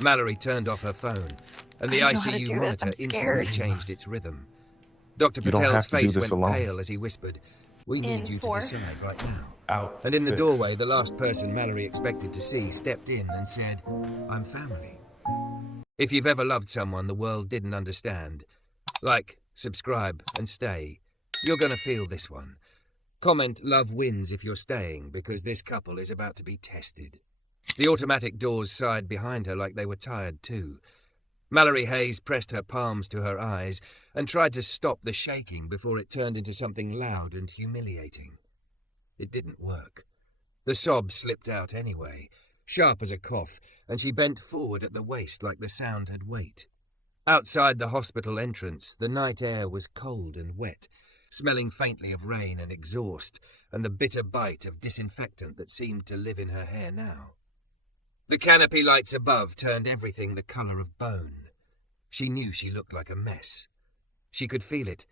Mallory turned off her phone, and the I don't know how to ICU do this. monitor I'm instantly scared. changed its rhythm. Dr. You don't Patel's have to do face this went alone. pale as he whispered, "We need In you to 4. decide right now." Out And in the 6. doorway, the last person Mallory expected to see stepped in and said, "I'm family." If you've ever loved someone the world didn't understand, like, subscribe, and stay, you're gonna feel this one. Comment "Love wins" if you're staying, because this couple is about to be tested. The automatic doors sighed behind her like they were tired too. Mallory Hayes pressed her palms to her eyes and tried to stop the shaking before it turned into something loud and humiliating. It didn't work. The sob slipped out anyway, sharp as a cough, and she bent forward at the waist like the sound had weight. Outside the hospital entrance, the night air was cold and wet, smelling faintly of rain and exhaust, and the bitter bite of disinfectant that seemed to live in her hair now. The canopy lights above turned everything the colour of bone. She knew she looked like a mess. She could feel it.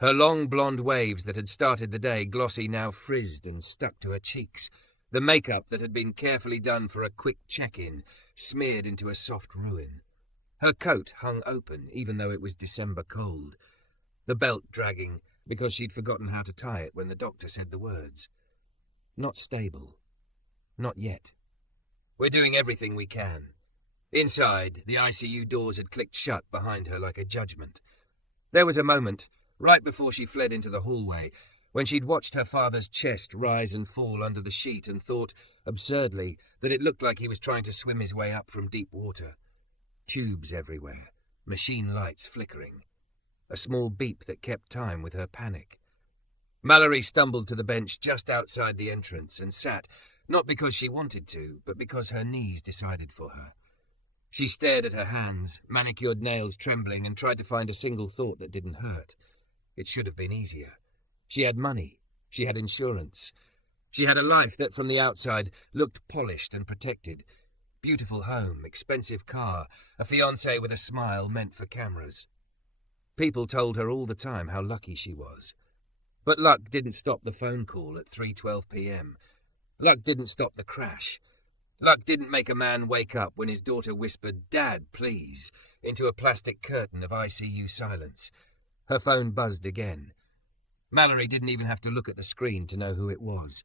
Her long blonde waves that had started the day glossy now frizzed and stuck to her cheeks. The makeup that had been carefully done for a quick check-in smeared into a soft ruin. Her coat hung open even though it was December cold. The belt dragging because she'd forgotten how to tie it when the doctor said the words. Not stable. Not yet. We're doing everything we can. Inside, the ICU doors had clicked shut behind her like a judgment. There was a moment, right before she fled into the hallway, when she'd watched her father's chest rise and fall under the sheet and thought, absurdly, that it looked like he was trying to swim his way up from deep water. Tubes everywhere, machine lights flickering. A small beep that kept time with her panic. Mallory stumbled to the bench just outside the entrance and sat, not because she wanted to, but because her knees decided for her. She stared at her hands, manicured nails trembling, and tried to find a single thought that didn't hurt. It should have been easier. She had money. She had insurance. She had a life that from the outside looked polished and protected. Beautiful home, expensive car, a fiancé with a smile meant for cameras. People told her all the time how lucky she was. But luck didn't stop the phone call at 3:12 p.m. Luck didn't stop the crash. Luck didn't make a man wake up when his daughter whispered, "Dad, please," into a plastic curtain of ICU silence. Her phone buzzed again. Mallory didn't even have to look at the screen to know who it was.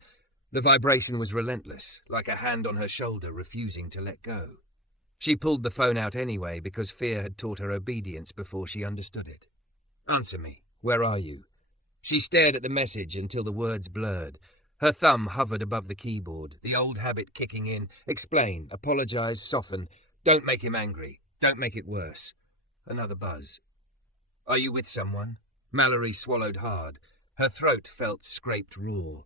The vibration was relentless, like a hand on her shoulder refusing to let go. She pulled the phone out anyway because fear had taught her obedience before she understood it. "Answer me. Where are you?" She stared at the message until the words blurred. Her thumb hovered above the keyboard, the old habit kicking in. Explain, apologize, soften. Don't make him angry. Don't make it worse. Another buzz. "Are you with someone?" Mallory swallowed hard. Her throat felt scraped raw.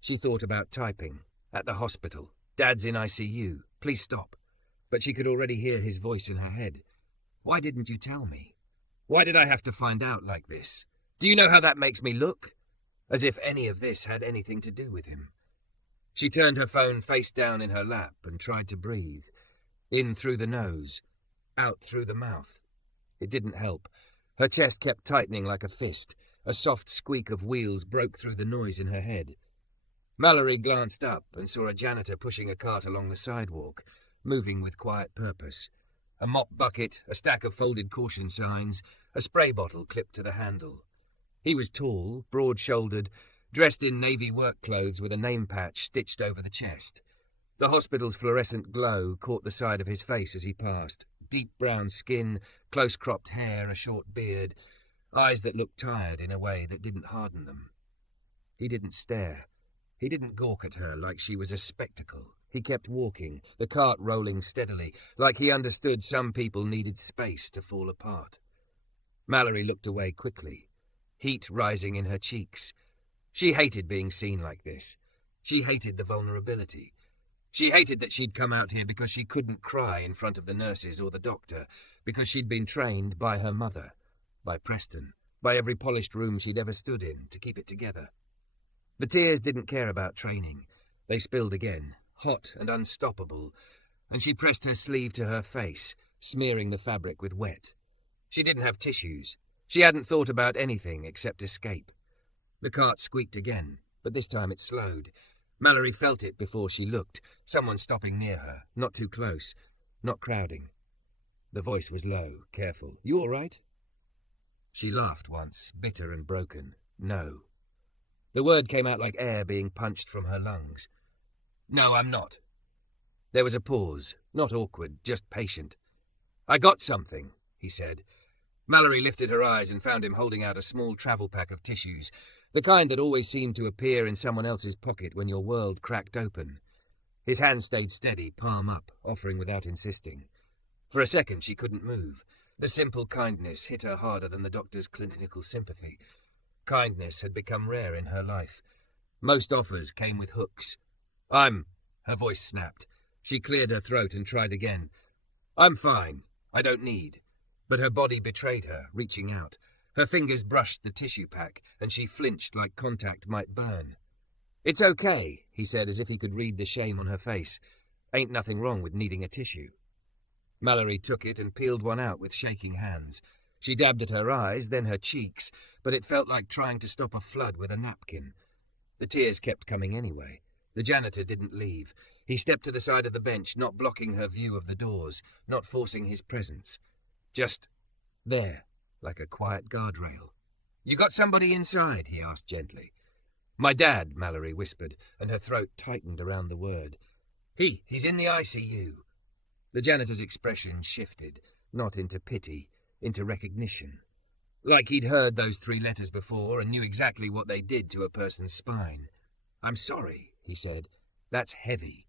She thought about typing. At the hospital. Dad's in ICU. Please stop. But she could already hear his voice in her head. "Why didn't you tell me? Why did I have to find out like this? Do you know how that makes me look?" As if any of this had anything to do with him. She turned her phone face down in her lap and tried to breathe. In through the nose, out through the mouth. It didn't help. Her chest kept tightening like a fist. A soft squeak of wheels broke through the noise in her head. Mallory glanced up and saw a janitor pushing a cart along the sidewalk, moving with quiet purpose. A mop bucket, a stack of folded caution signs, a spray bottle clipped to the handle. He was tall, broad-shouldered, dressed in navy work clothes with a name patch stitched over the chest. The hospital's fluorescent glow caught the side of his face as he passed. Deep brown skin, close-cropped hair, a short beard, eyes that looked tired in a way that didn't harden them. He didn't stare. He didn't gawk at her like she was a spectacle. He kept walking, the cart rolling steadily, like he understood some people needed space to fall apart. Mallory looked away quickly. Heat rising in her cheeks. She hated being seen like this. She hated the vulnerability. She hated that she'd come out here because she couldn't cry in front of the nurses or the doctor, because she'd been trained by her mother, by Preston, by every polished room she'd ever stood in to keep it together. The tears didn't care about training. They spilled again, hot and unstoppable, and she pressed her sleeve to her face, smearing the fabric with wet. She didn't have tissues. She hadn't thought about anything except escape. The cart squeaked again, but this time it slowed. Mallory felt it before she looked, someone stopping near her, not too close, not crowding. The voice was low, careful. You all right? She laughed once, bitter and broken. No. The word came out like air being punched from her lungs. No, I'm not. There was a pause, not awkward, just patient. I got something, he said. Mallory lifted her eyes and found him holding out a small travel pack of tissues, the kind that always seemed to appear in someone else's pocket when your world cracked open. His hand stayed steady, palm up, offering without insisting. For a second she couldn't move. The simple kindness hit her harder than the doctor's clinical sympathy. Kindness had become rare in her life. Most offers came with hooks. Her voice snapped. She cleared her throat and tried again. I'm fine. I don't need. But her body betrayed her, reaching out. Her fingers brushed the tissue pack, and she flinched like contact might burn. It's okay, he said, as if he could read the shame on her face. Ain't nothing wrong with needing a tissue. Mallory took it and peeled one out with shaking hands. She dabbed at her eyes, then her cheeks, but it felt like trying to stop a flood with a napkin. The tears kept coming anyway. The janitor didn't leave. He stepped to the side of the bench, not blocking her view of the doors, not forcing his presence. Just there, like a quiet guardrail. You got somebody inside? He asked gently. My dad, Mallory whispered, and her throat tightened around the word. He's in the ICU. The janitor's expression shifted, not into pity, into recognition. Like he'd heard those 3 letters before and knew exactly what they did to a person's spine. I'm sorry, he said. That's heavy.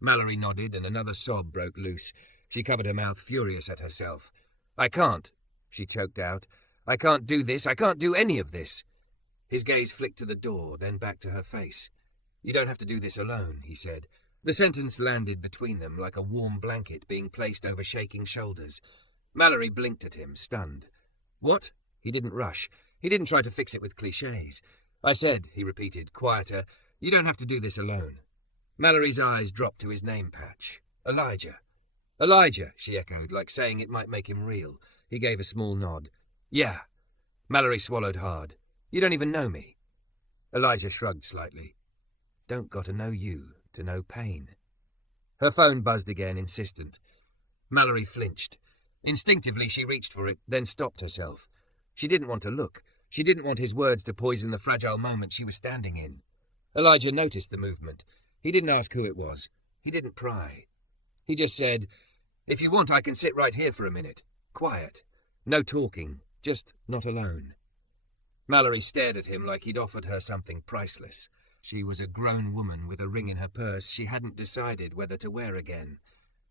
Mallory nodded and another sob broke loose. She covered her mouth, furious at herself. I can't, she choked out. I can't do this. I can't do any of this. His gaze flicked to the door, then back to her face. You don't have to do this alone, he said. The sentence landed between them like a warm blanket being placed over shaking shoulders. Mallory blinked at him, stunned. What? He didn't rush. He didn't try to fix it with clichés. I said, he repeated, quieter, you don't have to do this alone. Mallory's eyes dropped to his name patch. Elijah. Elijah, she echoed, like saying it might make him real. He gave a small nod. Yeah. Mallory swallowed hard. You don't even know me. Elijah shrugged slightly. Don't gotta know you to know pain. Her phone buzzed again, insistent. Mallory flinched. Instinctively she reached for it, then stopped herself. She didn't want to look. She didn't want his words to poison the fragile moment she was standing in. Elijah noticed the movement. He didn't ask who it was. He didn't pry. He just said, If you want, I can sit right here for a minute. Quiet. No talking. Just not alone. Mallory stared at him like he'd offered her something priceless. She was a grown woman with a ring in her purse she hadn't decided whether to wear again.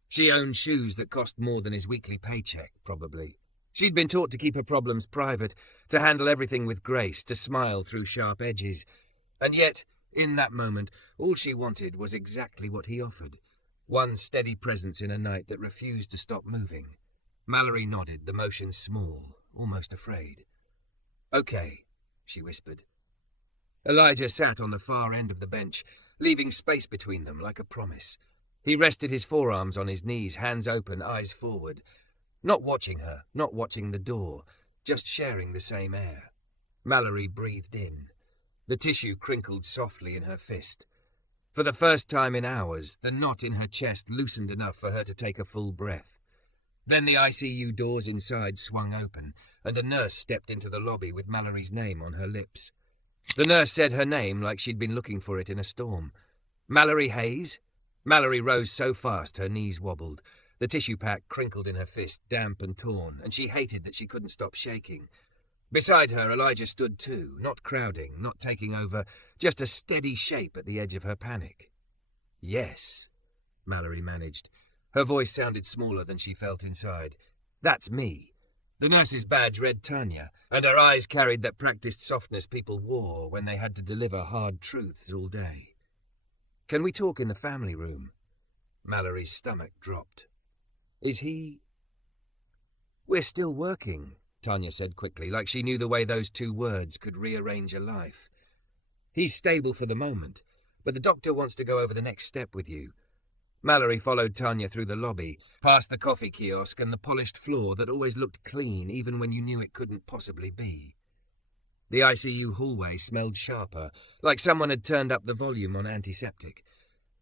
She owned shoes that cost more than his weekly paycheck, probably. She'd been taught to keep her problems private, to handle everything with grace, to smile through sharp edges. And yet, in that moment, all she wanted was exactly what he offered. One steady presence in a night that refused to stop moving. Mallory nodded, the motion small, almost afraid. Okay, she whispered. Elijah sat on the far end of the bench, leaving space between them like a promise. He rested his forearms on his knees, hands open, eyes forward. Not watching her, not watching the door, just sharing the same air. Mallory breathed in. The tissue crinkled softly in her fist. For the first time in hours, the knot in her chest loosened enough for her to take a full breath. Then the ICU doors inside swung open, and a nurse stepped into the lobby with Mallory's name on her lips. The nurse said her name like she'd been looking for it in a storm. Mallory Hayes? Mallory rose so fast her knees wobbled. The tissue pack crinkled in her fist, damp and torn, and she hated that she couldn't stop shaking. Beside her, Elijah stood too, not crowding, not taking over, just a steady shape at the edge of her panic. Yes, Mallory managed. Her voice sounded smaller than she felt inside. That's me. The nurse's badge read Tanya, and her eyes carried that practiced softness people wore when they had to deliver hard truths all day. Can we talk in the family room? Mallory's stomach dropped. Is he... We're still working, Tanya said quickly, like she knew the way those 2 words could rearrange a life. He's stable for the moment, but the doctor wants to go over the next step with you. Mallory followed Tanya through the lobby, past the coffee kiosk and the polished floor that always looked clean even when you knew it couldn't possibly be. The ICU hallway smelled sharper, like someone had turned up the volume on antiseptic.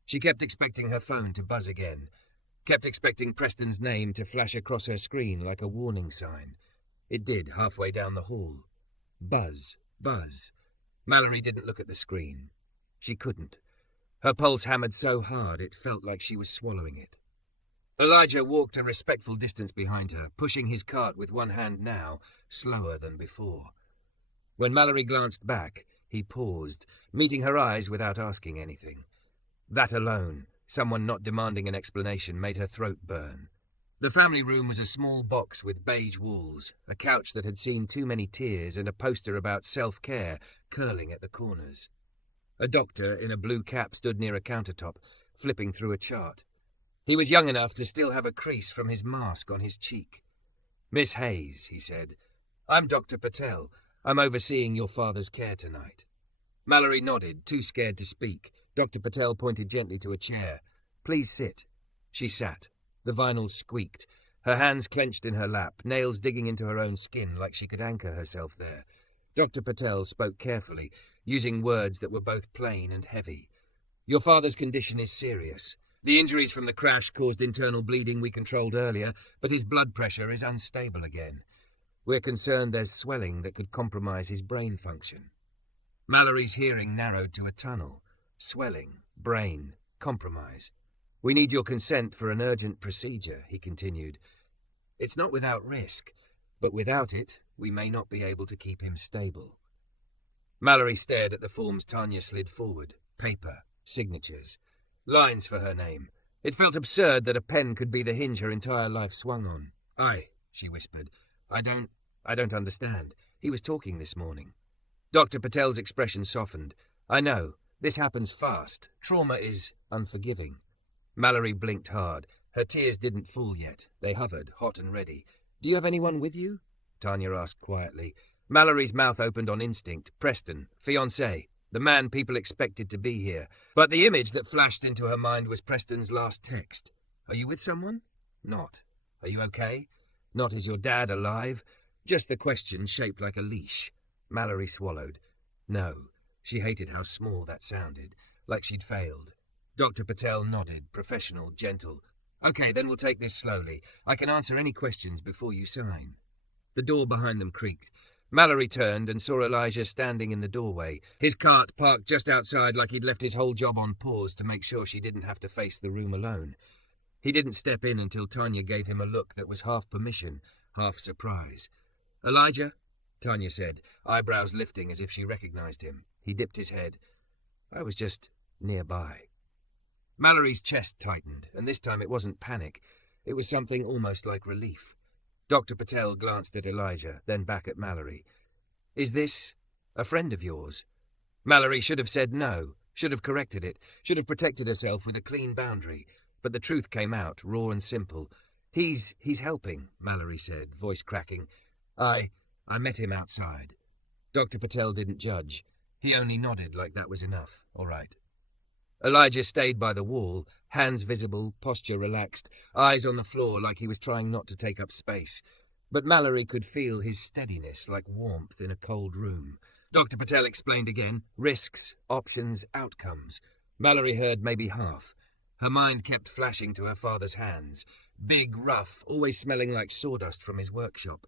She kept expecting her phone to buzz again. kept expecting Preston's name to flash across her screen like a warning sign. It did halfway down the hall. Buzz, buzz. Mallory didn't look at the screen. She couldn't. Her pulse hammered so hard it felt like she was swallowing it. Elijah walked a respectful distance behind her, pushing his cart with one hand now, slower than before. When Mallory glanced back, he paused, meeting her eyes without asking anything. That alone, someone not demanding an explanation, made her throat burn. The family room was a small box with beige walls, a couch that had seen too many tears, and a poster about self-care curling at the corners. A doctor in a blue cap stood near a countertop, flipping through a chart. He was young enough to still have a crease from his mask on his cheek. "Miss Hayes," he said, "I'm Dr. Patel. I'm overseeing your father's care tonight." Mallory nodded, too scared to speak. Dr. Patel pointed gently to a chair. "Please sit." She sat. The vinyl squeaked. Her hands clenched in her lap, nails digging into her own skin like she could anchor herself there. Dr. Patel spoke carefully, using words that were both plain and heavy. "Your father's condition is serious. The injuries from the crash caused internal bleeding we controlled earlier, but his blood pressure is unstable again. We're concerned there's swelling that could compromise his brain function." Mallory's hearing narrowed to a tunnel. Swelling, brain, compromise. "We need your consent for an urgent procedure," he continued. "It's not without risk, but without it, we may not be able to keep him stable." Mallory stared at the forms Tanya slid forward. Paper, signatures, lines for her name. It felt absurd that a pen could be the hinge her entire life swung on. She whispered. I don't understand. He was talking this morning." Dr. Patel's expression softened. "I know. This happens fast. Trauma is unforgiving." Mallory blinked hard. Her tears didn't fall yet. They hovered, hot and ready. "Do you have anyone with you?" Tanya asked quietly. Mallory's mouth opened on instinct. Preston, fiancé, the man people expected to be here. But the image that flashed into her mind was Preston's last text. "Are you with someone?" "Not." "Are you okay?" "Not. Is your dad alive?" Just the question shaped like a leash. Mallory swallowed. No. She hated how small that sounded, like she'd failed. Dr. Patel nodded, professional, gentle. "Okay, then we'll take this slowly. I can answer any questions before you sign." The door behind them creaked. Mallory turned and saw Elijah standing in the doorway, his cart parked just outside like he'd left his whole job on pause to make sure she didn't have to face the room alone. He didn't step in until Tanya gave him a look that was half permission, half surprise. "Elijah?" Tanya said, eyebrows lifting as if she recognized him. He dipped his head. "I was just nearby." Mallory's chest tightened, and this time it wasn't panic. It was something almost like relief. Dr. Patel glanced at Elijah, then back at Mallory. "Is this a friend of yours?" Mallory should have said no, should have corrected it, should have protected herself with a clean boundary. But the truth came out, raw and simple. He's helping," Mallory said, voice cracking. I met him outside." Dr. Patel didn't judge. He only nodded like that was enough. "All right." Elijah stayed by the wall, hands visible, posture relaxed, eyes on the floor like he was trying not to take up space. But Mallory could feel his steadiness like warmth in a cold room. Dr. Patel explained again, risks, options, outcomes. Mallory heard maybe half. Her mind kept flashing to her father's hands, big, rough, always smelling like sawdust from his workshop.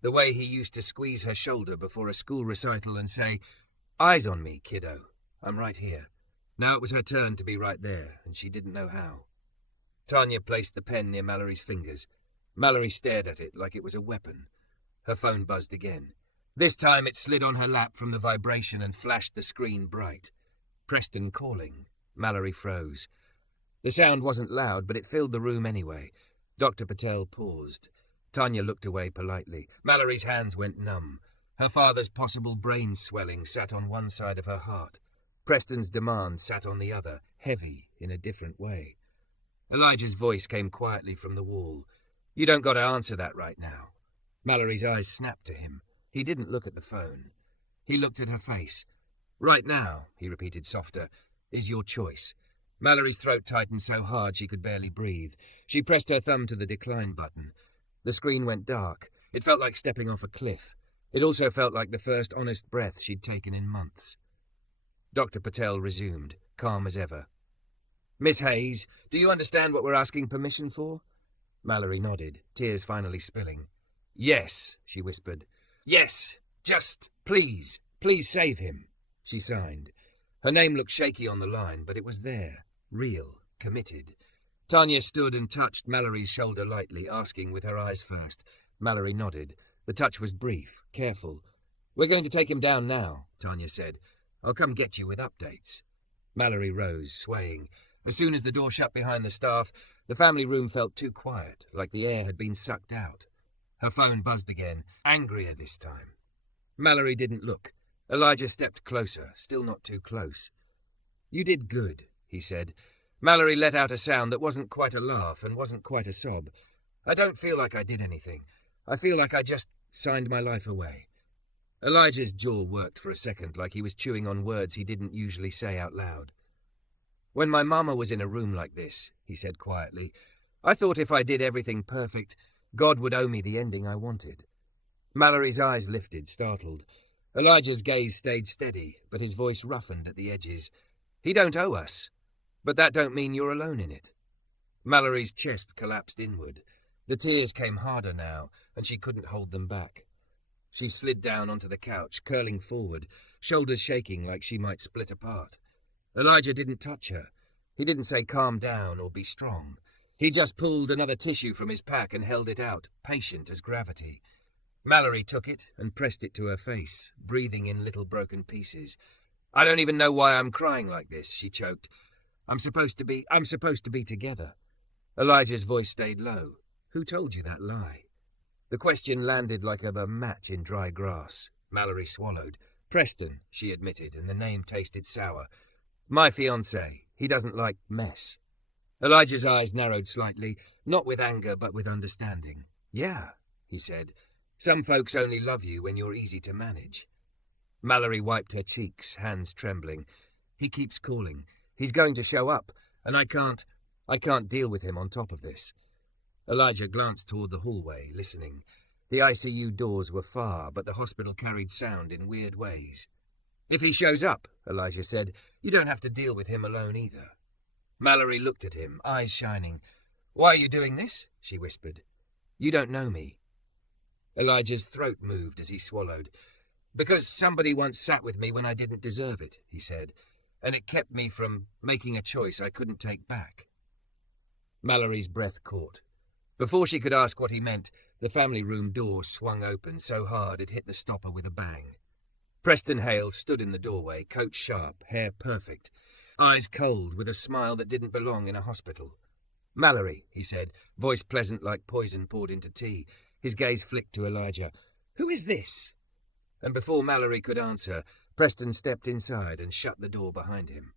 The way he used to squeeze her shoulder before a school recital and say, "Eyes on me, kiddo. I'm right here." Now it was her turn to be right there, and she didn't know how. Tanya placed the pen near Mallory's fingers. Mallory stared at it like it was a weapon. Her phone buzzed again. This time it slid on her lap from the vibration and flashed the screen bright. Preston calling. Mallory froze. The sound wasn't loud, but it filled the room anyway. Dr. Patel paused. Tanya looked away politely. Mallory's hands went numb. Her father's possible brain swelling sat on one side of her heart. Preston's demand sat on the other, heavy in a different way. Elijah's voice came quietly from the wall. "You don't got to answer that right now." Mallory's eyes snapped to him. He didn't look at the phone. He looked at her face. "Right now," he repeated softer, "is your choice." Mallory's throat tightened so hard she could barely breathe. She pressed her thumb to the decline button. The screen went dark. It felt like stepping off a cliff. It also felt like the first honest breath she'd taken in months. Dr. Patel resumed, calm as ever. Miss Hayes, do you understand what we're asking permission for? Mallory nodded, tears finally spilling. Yes, she whispered. Yes, just, please save him, she signed. Her name looked shaky on the line, but it was there, real, committed. Tanya stood and touched Mallory's shoulder lightly, asking with her eyes first. Mallory nodded. The touch was brief, careful. We're going to take him down now, Tanya said. I'll come get you with updates. Mallory rose, swaying. As soon as the door shut behind the staff, the family room felt too quiet, like the air had been sucked out. Her phone buzzed again, angrier this time. Mallory didn't look. Elijah stepped closer, still not too close. You did good, he said. Mallory let out a sound that wasn't quite a laugh and wasn't quite a sob. I don't feel like I did anything. I feel like I just signed my life away. Elijah's jaw worked for a second, like he was chewing on words he didn't usually say out loud. When my mama was in a room like this, he said quietly, I thought if I did everything perfect, God would owe me the ending I wanted. Mallory's eyes lifted, startled. Elijah's gaze stayed steady, but his voice roughened at the edges. He don't owe us, but that don't mean you're alone in it. Mallory's chest collapsed inward. The tears came harder now, and she couldn't hold them back. She slid down onto the couch, curling forward, shoulders shaking like she might split apart. Elijah didn't touch her. He didn't say calm down or be strong. He just pulled another tissue from his pack and held it out, patient as gravity. Mallory took it and pressed it to her face, breathing in little broken pieces. I don't even know why I'm crying like this, she choked. I'm supposed to be together. Elijah's voice stayed low. Who told you that lie? The question landed like a match in dry grass. Mallory swallowed. Preston, she admitted, and the name tasted sour. My fiancé. He doesn't like mess. Elijah's eyes narrowed slightly, not with anger but with understanding. Yeah, he said. Some folks only love you when you're easy to manage. Mallory wiped her cheeks, hands trembling. He keeps calling. He's going to show up, and I can't deal with him on top of this. Elijah glanced toward the hallway, listening. The ICU doors were far, but the hospital carried sound in weird ways. If he shows up, Elijah said, you don't have to deal with him alone either. Mallory looked at him, eyes shining. Why are you doing this? She whispered. You don't know me. Elijah's throat moved as he swallowed. Because somebody once sat with me when I didn't deserve it, he said, and it kept me from making a choice I couldn't take back. Mallory's breath caught. Before she could ask what he meant, the family room door swung open so hard it hit the stopper with a bang. Preston Hale stood in the doorway, coat sharp, hair perfect, eyes cold with a smile that didn't belong in a hospital. Mallory, he said, voice pleasant like poison poured into tea. His gaze flicked to Elijah. Who is this? And before Mallory could answer, Preston stepped inside and shut the door behind him.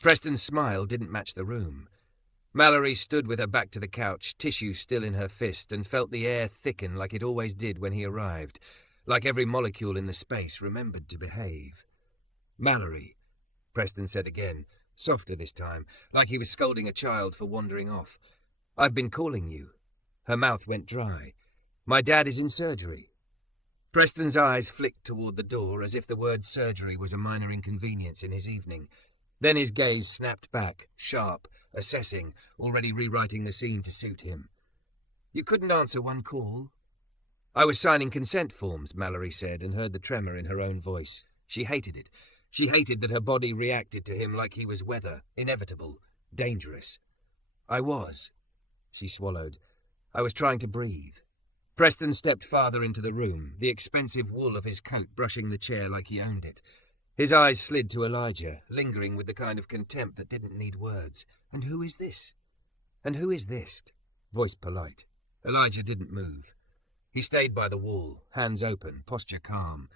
Preston's smile didn't match the room. Mallory stood with her back to the couch, tissue still in her fist, and felt the air thicken like it always did when he arrived, like every molecule in the space remembered to behave. Mallory, Preston said again, softer this time, like he was scolding a child for wandering off. I've been calling you. Her mouth went dry. My dad is in surgery. Preston's eyes flicked toward the door as if the word surgery was a minor inconvenience in his evening. Then his gaze snapped back, sharp, assessing, already rewriting the scene to suit him. You couldn't answer one call? I was signing consent forms, Mallory said, and heard the tremor in her own voice. She hated it. She hated that her body reacted to him like he was weather, inevitable, dangerous. I was. She swallowed. I was trying to breathe. Preston stepped farther into the room, the expensive wool of his coat brushing the chair like he owned it. His eyes slid to Elijah, lingering with the kind of contempt that didn't need words. And who is this? And who is this? Voice polite. Elijah didn't move. He stayed by the wall, hands open, posture calm.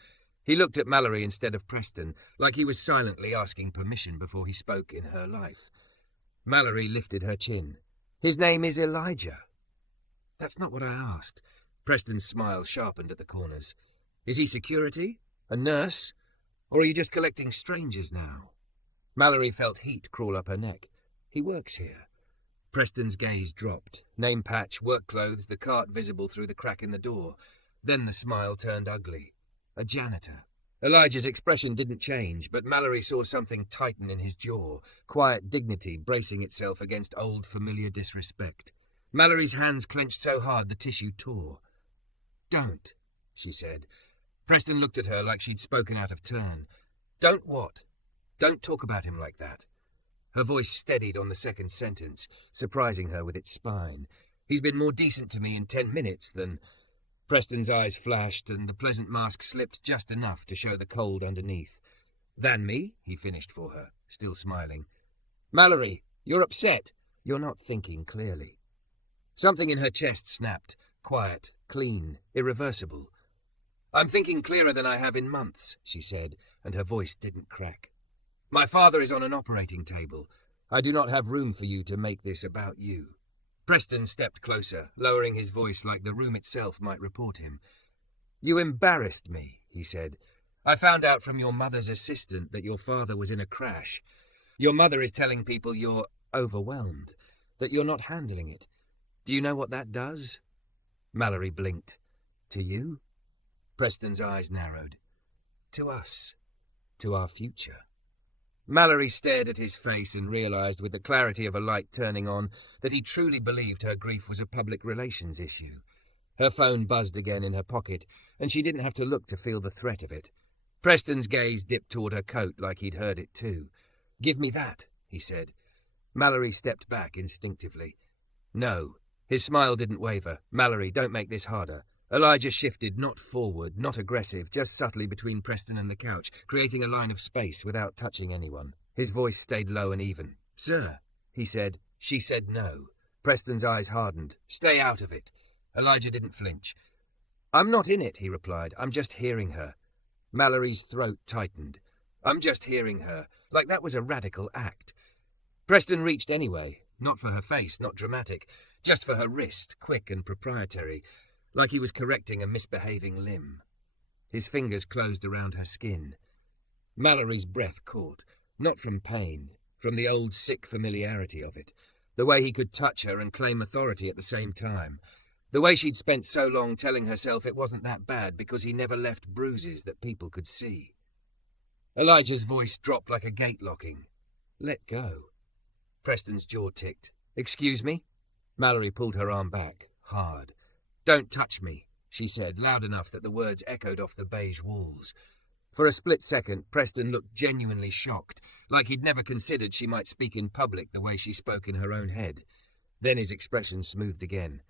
He looked at Mallory instead of Preston, like he was silently asking permission before he spoke in her life. Mallory lifted her chin. His name is Elijah. That's not what I asked. Preston's smile sharpened at the corners. Is he security? A nurse? Or are you just collecting strangers now? Mallory felt heat crawl up her neck. He works here. Preston's gaze dropped. Name patch, work clothes, the cart visible through the crack in the door. Then the smile turned ugly. A janitor. Elijah's expression didn't change, but Mallory saw something tighten in his jaw, quiet dignity bracing itself against old familiar disrespect. Mallory's hands clenched so hard the tissue tore. "Don't," she said. Preston looked at her like she'd spoken out of turn. "Don't what? Don't talk about him like that." Her voice steadied on the second sentence, surprising her with its spine. "He's been more decent to me in 10 minutes than—" Preston's eyes flashed, and the pleasant mask slipped just enough to show the cold underneath. "Than me?" he finished for her, still smiling. "Mallory, you're upset. You're not thinking clearly." Something in her chest snapped, quiet, clean, irreversible. "I'm thinking clearer than I have in months," she said, and her voice didn't crack. "My father is on an operating table. I do not have room for you to make this about you." Preston stepped closer, lowering his voice like the room itself might report him. "You embarrassed me," he said. "I found out from your mother's assistant that your father was in a crash. Your mother is telling people you're overwhelmed, that you're not handling it. Do you know what that does?" Mallory blinked. "To you?" Preston's eyes narrowed. "To us. To our future." Mallory stared at his face and realized with the clarity of a light turning on that he truly believed her grief was a public relations issue. Her phone buzzed again in her pocket, and she didn't have to look to feel the threat of it. Preston's gaze dipped toward her coat like he'd heard it too. "Give me that," he said. Mallory stepped back instinctively. "No." His smile didn't waver. "Mallory, don't make this harder." Elijah shifted, not forward, not aggressive, just subtly between Preston and the couch, creating a line of space without touching anyone. His voice stayed low and even. "Sir," he said. She said no. Preston's eyes hardened. "Stay out of it." Elijah didn't flinch. "I'm not in it," he replied. "I'm just hearing her." Mallory's throat tightened. "I'm just hearing her." Like that was a radical act. Preston reached anyway, not for her face, not dramatic, just for her wrist, quick and proprietary, like he was correcting a misbehaving limb. His fingers closed around her skin. Mallory's breath caught, not from pain, from the old sick familiarity of it, the way he could touch her and claim authority at the same time, the way she'd spent so long telling herself it wasn't that bad because he never left bruises that people could see. Elijah's voice dropped like a gate locking. "Let go." Preston's jaw ticked. "Excuse me?" Mallory pulled her arm back, hard. "Don't touch me," she said, loud enough that the words echoed off the beige walls. For a split second, Preston looked genuinely shocked, like he'd never considered she might speak in public the way she spoke in her own head. Then his expression smoothed again.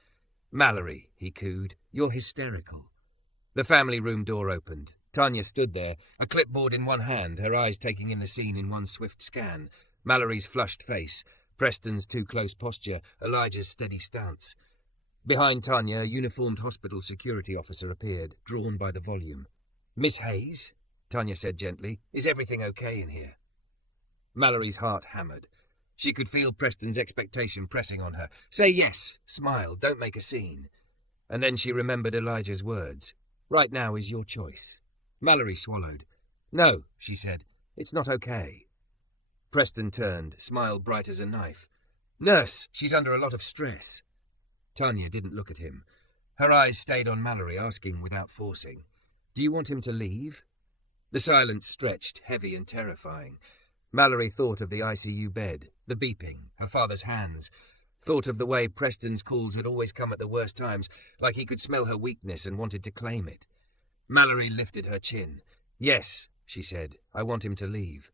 "Mallory," he cooed, "you're hysterical." The family room door opened. Tanya stood there, a clipboard in one hand, her eyes taking in the scene in one swift scan. Mallory's flushed face, Preston's too-close posture, Elijah's steady stance. Behind Tanya, a uniformed hospital security officer appeared, drawn by the volume. "Miss Hayes," Tanya said gently, "is everything okay in here?" Mallory's heart hammered. She could feel Preston's expectation pressing on her. Say yes, smile, don't make a scene. And then she remembered Elijah's words. "Right now is your choice." Mallory swallowed. "No," she said, "it's not okay." Preston turned, smile bright as a knife. "Nurse, she's under a lot of stress." Tanya didn't look at him. Her eyes stayed on Mallory, asking without forcing, "Do you want him to leave?" The silence stretched, heavy and terrifying. Mallory thought of the ICU bed, the beeping, her father's hands, thought of the way Preston's calls had always come at the worst times, like he could smell her weakness and wanted to claim it. Mallory lifted her chin. "Yes," she said, "I want him to leave."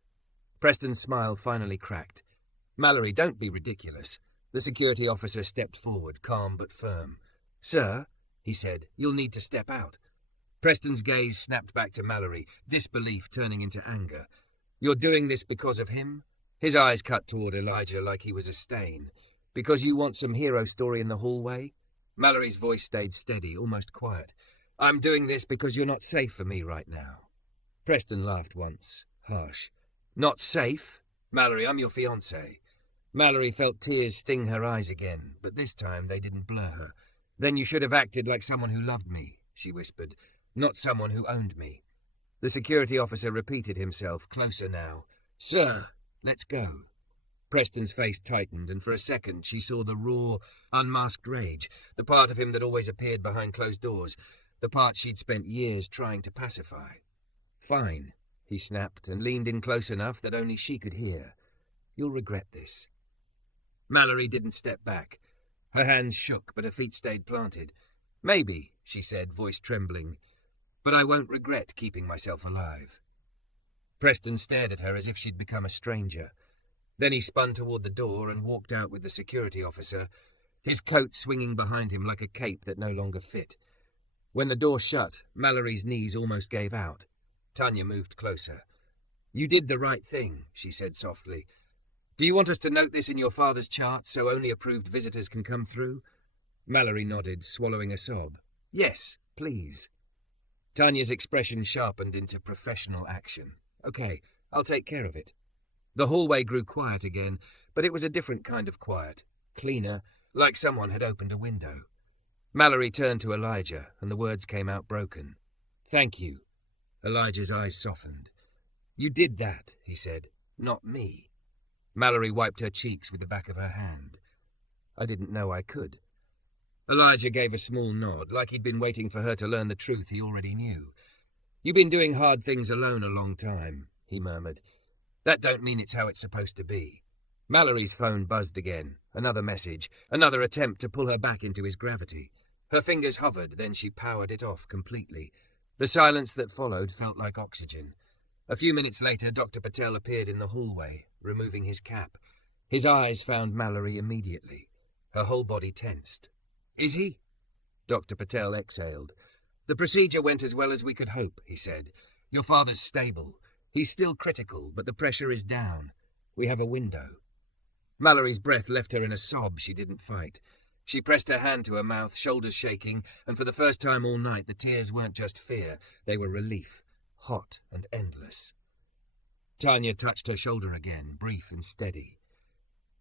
Preston's smile finally cracked. "Mallory, don't be ridiculous." The security officer stepped forward, calm but firm. "Sir," he said, "you'll need to step out." Preston's gaze snapped back to Mallory, disbelief turning into anger. "You're doing this because of him?" His eyes cut toward Elijah like he was a stain. "Because you want some hero story in the hallway?" Mallory's voice stayed steady, almost quiet. "I'm doing this because you're not safe for me right now." Preston laughed once, harsh. "Not safe? Mallory, I'm your fiancé." Mallory felt tears sting her eyes again, but this time they didn't blur her. "Then you should have acted like someone who loved me," she whispered, "not someone who owned me." The security officer repeated himself, closer now. "Sir, let's go." Preston's face tightened, and for a second she saw the raw, unmasked rage, the part of him that always appeared behind closed doors, the part she'd spent years trying to pacify. Fine, he snapped and leaned in close enough that only she could hear. You'll regret this. Mallory didn't step back. Her hands shook, but her feet stayed planted. Maybe, she said, voice trembling, but I won't regret keeping myself alive. Preston stared at her as if she'd become a stranger. Then he spun toward the door and walked out with the security officer, his coat swinging behind him like a cape that no longer fit. When the door shut, Mallory's knees almost gave out. Tanya moved closer. You did the right thing, she said softly. Do you want us to note this in your father's chart so only approved visitors can come through? Mallory nodded, swallowing a sob. Yes, please. Tanya's expression sharpened into professional action. Okay, I'll take care of it. The hallway grew quiet again, but it was a different kind of quiet. Cleaner, like someone had opened a window. Mallory turned to Elijah, and the words came out broken. Thank you. Elijah's eyes softened. You did that, he said, not me. Mallory wiped her cheeks with the back of her hand. I didn't know I could. Elijah gave a small nod, like he'd been waiting for her to learn the truth he already knew. You've been doing hard things alone a long time, he murmured. That don't mean it's how it's supposed to be. Mallory's phone buzzed again. Another message, another attempt to pull her back into his gravity. Her fingers hovered, then she powered it off completely. The silence that followed felt like oxygen. A few minutes later, Dr. Patel appeared in the hallway, removing his cap. His eyes found Mallory immediately. Her whole body tensed. Is he? Dr. Patel exhaled. The procedure went as well as we could hope, he said. Your father's stable. He's still critical, but the pressure is down. We have a window. Mallory's breath left her in a sob she didn't fight. She pressed her hand to her mouth, shoulders shaking, and for the first time all night the tears weren't just fear, they were relief, hot and endless. Tanya touched her shoulder again, brief and steady.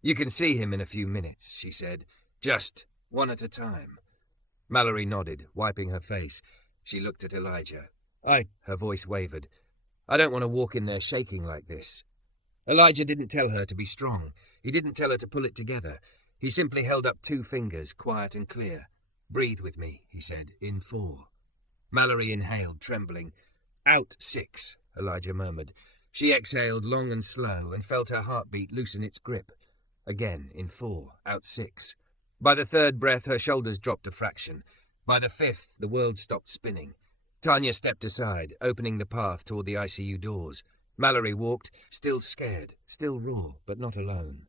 You can see him in a few minutes, she said. Just one at a time. Mallory nodded, wiping her face. She looked at Elijah. Her voice wavered. I don't want to walk in there shaking like this. Elijah didn't tell her to be strong. He didn't tell her to pull it together. He simply held up 2 fingers, quiet and clear. Breathe with me, he said, in 4. Mallory inhaled, trembling. Out 6, Elijah murmured. She exhaled long and slow and felt her heartbeat loosen its grip. Again, in 4, out 6. By the 3rd breath, her shoulders dropped a fraction. By the 5th, the world stopped spinning. Tanya stepped aside, opening the path toward the ICU doors. Mallory walked, still scared, still raw, but not alone.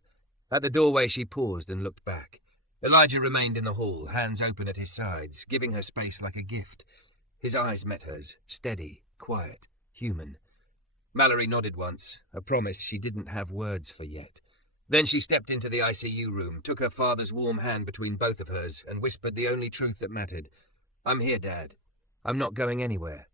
At the doorway she paused and looked back. Elijah remained in the hall, hands open at his sides, giving her space like a gift. His eyes met hers, steady, quiet, human. Mallory nodded once, a promise she didn't have words for yet. Then she stepped into the ICU room, took her father's warm hand between both of hers, and whispered the only truth that mattered. I'm here, Dad. I'm not going anywhere.